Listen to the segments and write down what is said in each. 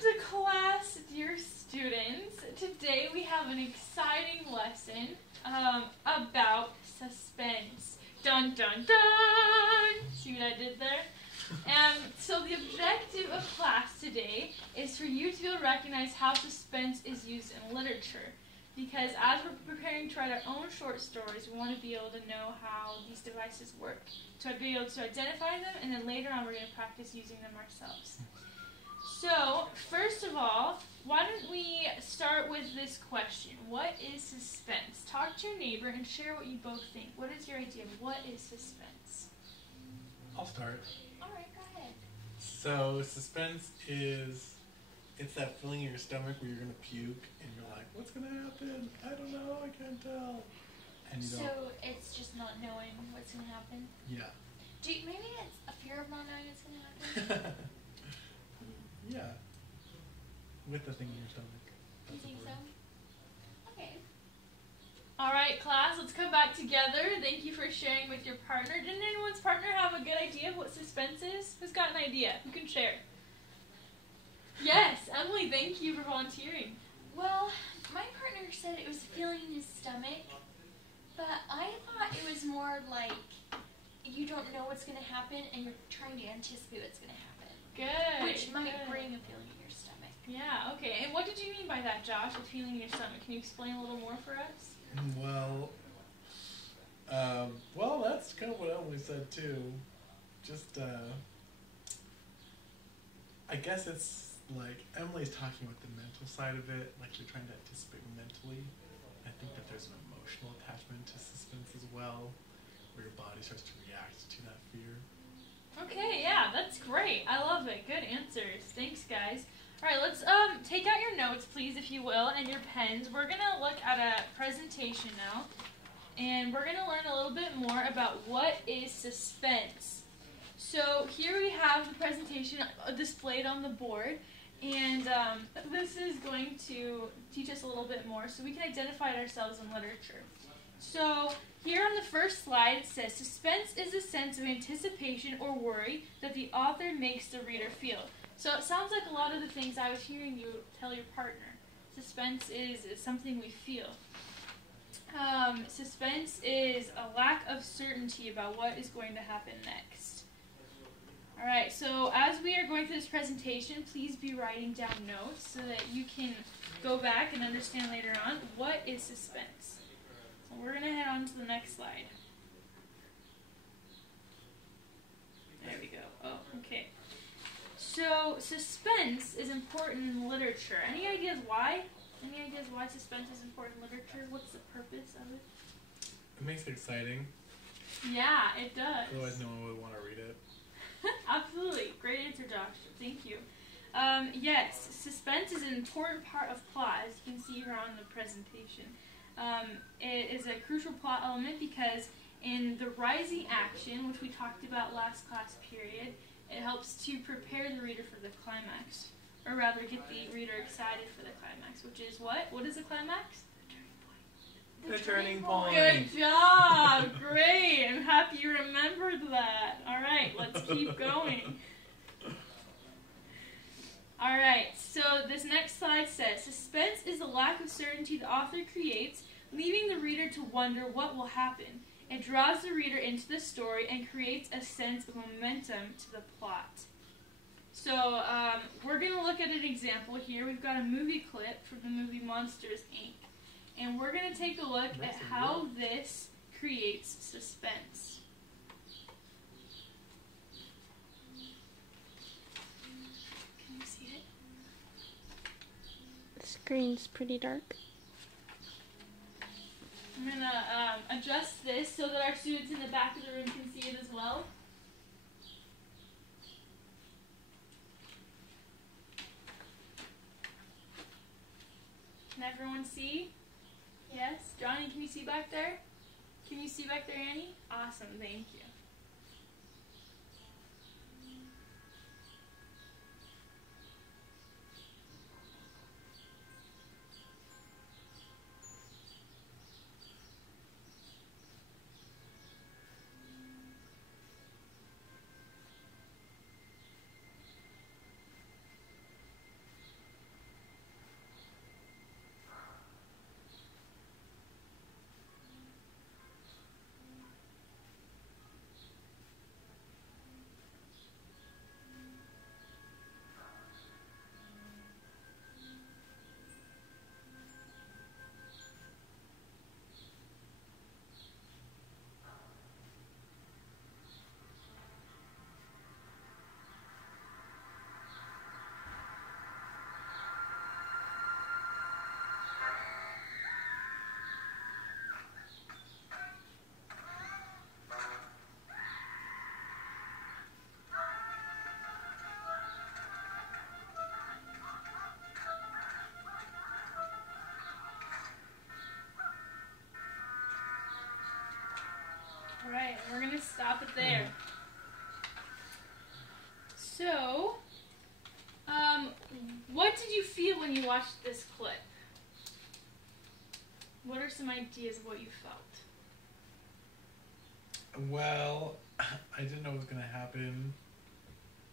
to class, dear students. Today we have an exciting lesson about suspense. Dun dun dun! See what I did there? So the objective of class today is for you to be able to recognize how suspense is used in literature. Because as we're preparing to write our own short stories, we want to be able to know how these devices work. To be able to identify them, and then later on we're going to practice using them ourselves. So, first of all, why don't we start with this question. What is suspense? Talk to your neighbor and share what you both think. What is your idea of what is suspense? I'll start. Alright, go ahead. So, suspense is, it's that feeling in your stomach where you're going to puke and you're like, what's going to happen? I don't know, I can't tell. And you So don't. it's just not knowing what's going to happen? Yeah. Maybe it's a fear of not knowing what's going to happen? Yeah. With the thing in your stomach. You That's a think word. so? Okay. Alright, class, let's come back together. Thank you for sharing with your partner. Didn't anyone's partner have a good idea of what suspense is? Who's got an idea? Who can share? Yes, Emily, thank you for volunteering. Well, my partner said it was a feeling in his stomach, but I thought it was more like you don't know what's going to happen and you're trying to anticipate what's going to happen. Good. Which might good. bring a feeling in your stomach. Yeah, okay. And what did you mean by that, Josh, a feeling in your stomach? Can you explain a little more for us? Well, that's kind of what Emily said too. Just, I guess it's like Emily's talking about the mental side of it, like you're trying to anticipate mentally. I think that there's an emotional attachment to suspense as well, where your body starts to react to that fear. Okay, yeah, that's great. I love it. Good answers. Thanks, guys. All right, let's take out your notes, please, if you will, and your pens. We're going to look at a presentation now, and we're going to learn a little bit more about what is suspense. So here we have the presentation displayed on the board, and this is going to teach us a little bit more so we can identify ourselves in literature. So here on the first slide it says, suspense is a sense of anticipation or worry that the author makes the reader feel. So it sounds like a lot of the things I was hearing you tell your partner. Suspense is something we feel. Suspense is a lack of certainty about what is going to happen next. Alright, so as we are going through this presentation, please be writing down notes so that you can go back and understand later on what is suspense. So we're going to head on to the next slide. There we go. Oh, okay. So suspense is important in literature. Any ideas why? Any ideas why suspense is important in literature? What's the purpose of it? It makes it exciting. Yeah, it does. Otherwise, no one would want to read it. Absolutely. Great answer, Josh. Thank you. Yes, suspense is an important part of plot, as you can see here on the presentation. It is a crucial plot element because in the rising action, which we talked about last class period, it helps to prepare the reader for the climax, or rather get the reader excited for the climax, which is what? What is the climax? The turning point. Good job! Great! I'm happy you remembered that. Alright, let's keep going. Alright, so this next slide says, suspense is the lack of certainty the author creates, leaving the reader to wonder what will happen. It draws the reader into the story and creates a sense of momentum to the plot. So, we're going to look at an example here. We've got a movie clip from the movie Monsters, Inc. And we're going to take a look at how this creates suspense. Can you see it? The screen's pretty dark. I'm going to adjust this so that our students in the back of the room can see it as well. Can everyone see? Yes? Johnny, can you see back there? Can you see back there, Annie? Awesome, thank you. and we're gonna stop it there. So, what did you feel when you watched this clip? What are some ideas of what you felt? Well, I didn't know what was going to happen,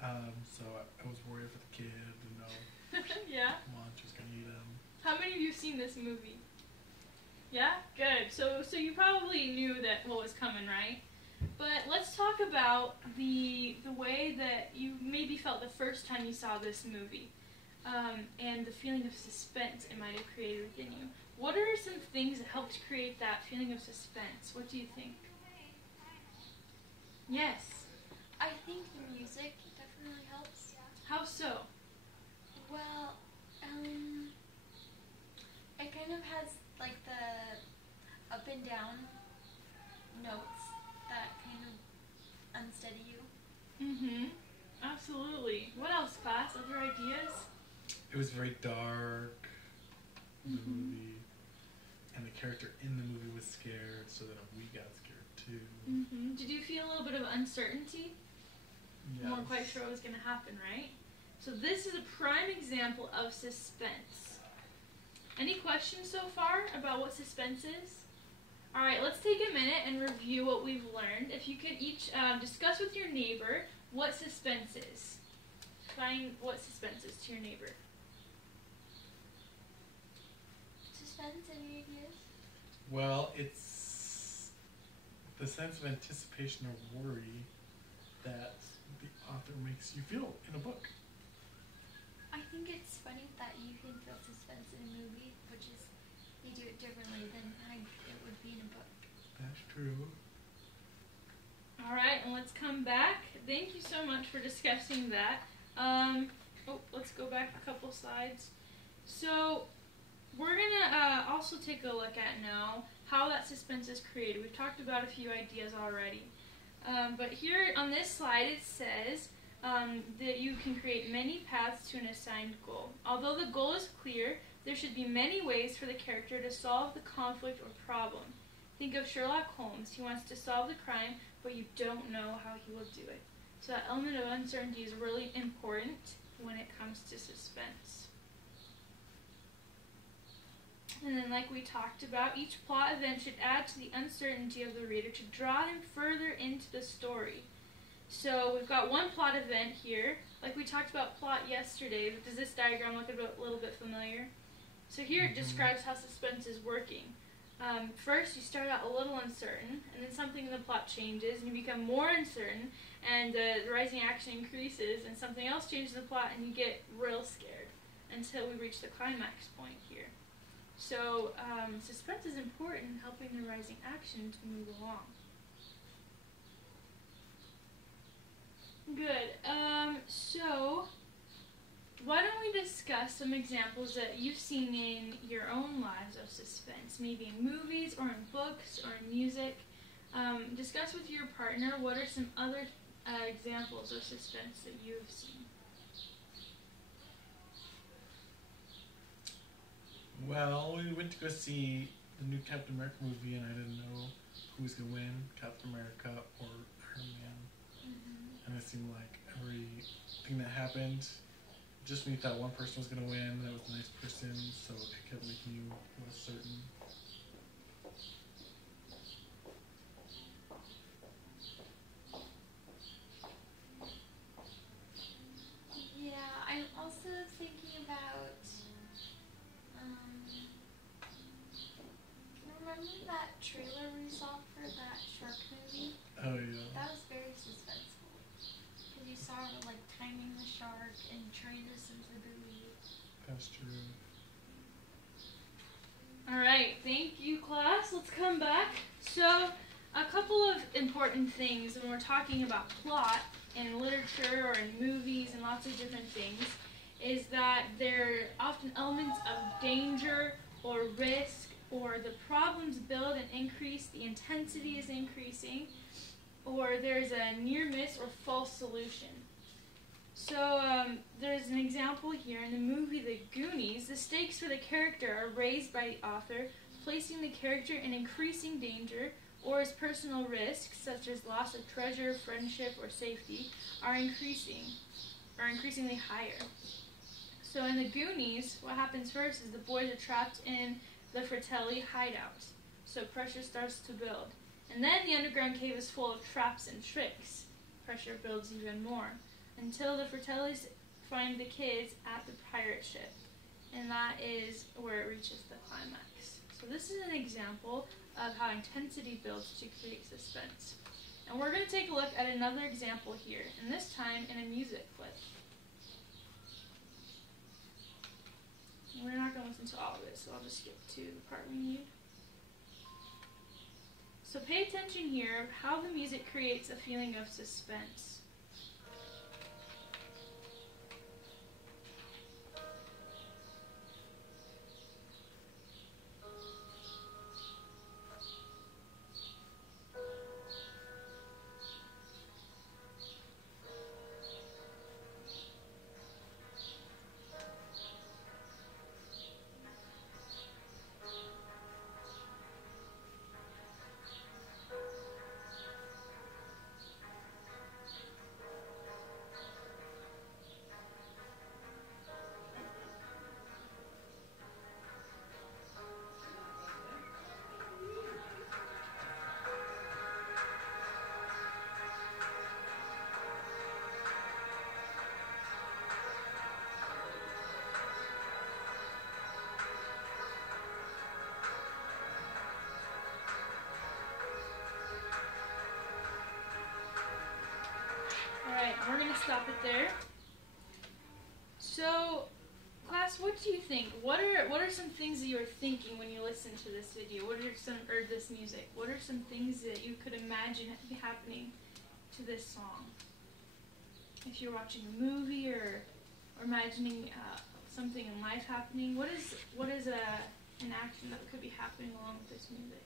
so I was worried for the kid, didn't know Yeah? monster's going to eat him. How many of you have seen this movie? Yeah? Good. So you probably knew that what was coming, right? But let's talk about the way that you maybe felt the first time you saw this movie, and the feeling of suspense it might have created within you. What are some things that helped create that feeling of suspense? What do you think? Yes. I think the music definitely helps. How so? Well, it kind of has like the up and down notes that kind of unsteady you. Mm-hmm. Absolutely. What else, class? Other ideas? It was very dark, the movie, and the character in the movie was scared, so then we got scared too. Mm-hmm. Did you feel a little bit of uncertainty? Yes. You weren't quite sure what was going to happen, right? So this is a prime example of suspense. Any questions so far about what suspense is? All right, let's take a minute and review what we've learned. If you could each discuss with your neighbor what suspense is. Find what suspense is to your neighbor. Suspense, any ideas? Well, it's the sense of anticipation or worry that the author makes you feel in a book. I think it's funny that you can feel suspense in a movie, which is they do it differently than how it would be in a book. That's true. All right, and let's come back. Thank you so much for discussing that. Let's go back a couple slides. So we're gonna also take a look at now how that suspense is created. We've talked about a few ideas already. But here on this slide it says that you can create many paths to an assigned goal. Although the goal is clear, there should be many ways for the character to solve the conflict or problem. Think of Sherlock Holmes. He wants to solve the crime, but you don't know how he will do it. So that element of uncertainty is really important when it comes to suspense. And then, like we talked about, each plot event should add to the uncertainty of the reader to draw him further into the story. So we've got one plot event here. Like we talked about plot yesterday, but does this diagram look a little bit familiar? So here it describes how suspense is working. First, you start out a little uncertain, and then something in the plot changes, and you become more uncertain, and the rising action increases, and something else changes in the plot, and you get real scared until we reach the climax point here. So suspense is important in helping the rising action to move along. Good. So why don't we discuss some examples that you've seen in your own lives of suspense, maybe in movies or in books or in music. Discuss with your partner what are some other examples of suspense that you've seen. Well, we went to go see the new Captain America movie, and I didn't know who was going to win, Captain America or Iron Man. And it seemed like everything that happened, just when you thought one person was going to win, that was a nice person, so it kept making you less certain. Yeah, I'm also thinking about, remember that trailer we saw for that shark movie? Oh, yeah. That was very suspenseful. Because you saw her, like, timing the shark and trying to swim to the buoy. That's true. Alright, thank you, class. Let's come back. So, a couple of important things when we're talking about plot in literature or in movies and lots of different things is that there are often elements of danger or risk, or the problems build and increase, the intensity is increasing, or there's a near miss or false solution. So there's an example here in the movie The Goonies. The stakes for the character are raised by the author, placing the character in increasing danger, or as personal risks, such as loss of treasure, friendship, or safety, are increasingly higher. So in the Goonies, what happens first is the boys are trapped in the Fratelli hideout. So pressure starts to build. And then the underground cave is full of traps and tricks. Pressure builds even more, until the Fratellis find the kids at the pirate ship. And that is where it reaches the climax. So this is an example of how intensity builds to create suspense. And we're going to take a look at another example here, and this time in a music clip. We're not going to listen to all of it, so I'll just skip to the part we need. So pay attention here how the music creates a feeling of suspense. Alright, we're going to stop it there. So, class, what do you think? What are some things that you were thinking when you listened to this video? Or this music? What are some things that you could imagine happening to this song? If you're watching a movie or imagining something in life happening, what is an action that could be happening along with this music?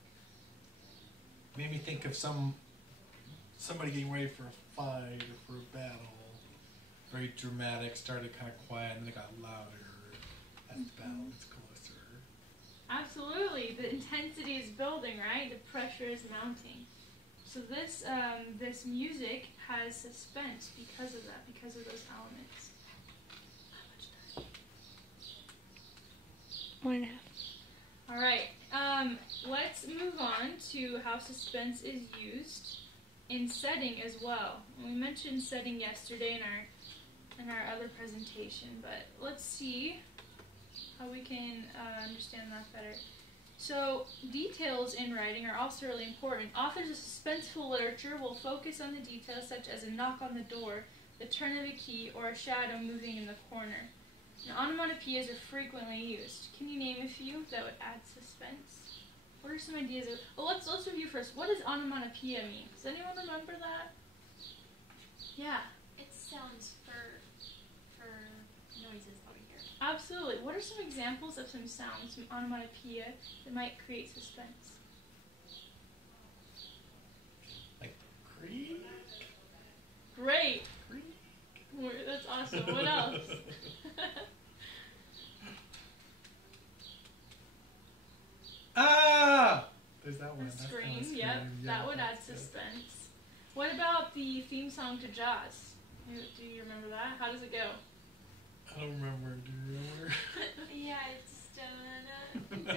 Made me think of somebody getting ready for a fight or for a battle. Very dramatic, started kind of quiet, and then it got louder as the battle gets closer. Absolutely. The intensity is building, right? The pressure is mounting. So this music has suspense because of that, because of those elements. How much time? 1.5. All right. Let's move on to how suspense is used in setting as well. We mentioned setting yesterday in our other presentation, but let's see how we can understand that better. So details in writing are also really important. Authors of suspenseful literature will focus on the details such as a knock on the door, the turn of a key, or a shadow moving in the corner. Now, onomatopoeias are frequently used. Can you name a few that would add suspense? What are some ideas of... Well, let's review first. What does onomatopoeia mean? Does anyone remember that? Yeah. It sounds for noises that we hear. Absolutely. What are some examples of some sounds from onomatopoeia that might create suspense? Like creak? Great. Creak. That's awesome. What else? Ah! There's that one. A That's scream, kind of yep. yeah, That would add that's good. suspense. What about the theme song to Jaws? Do you remember that? How does it go? I don't remember. Do you remember? Yeah, it's done.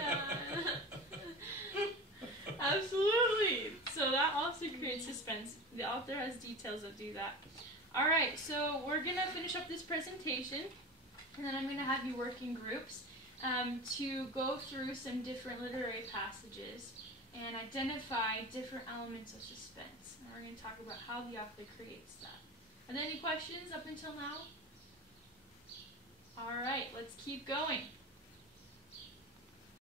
Absolutely. So that also creates suspense. The author has details that do that. All right, so we're going to finish up this presentation, and then I'm going to have you work in groups to go through some different literary passages and identify different elements of suspense. And we're going to talk about how the author creates that. Are there any questions up until now? All right, let's keep going.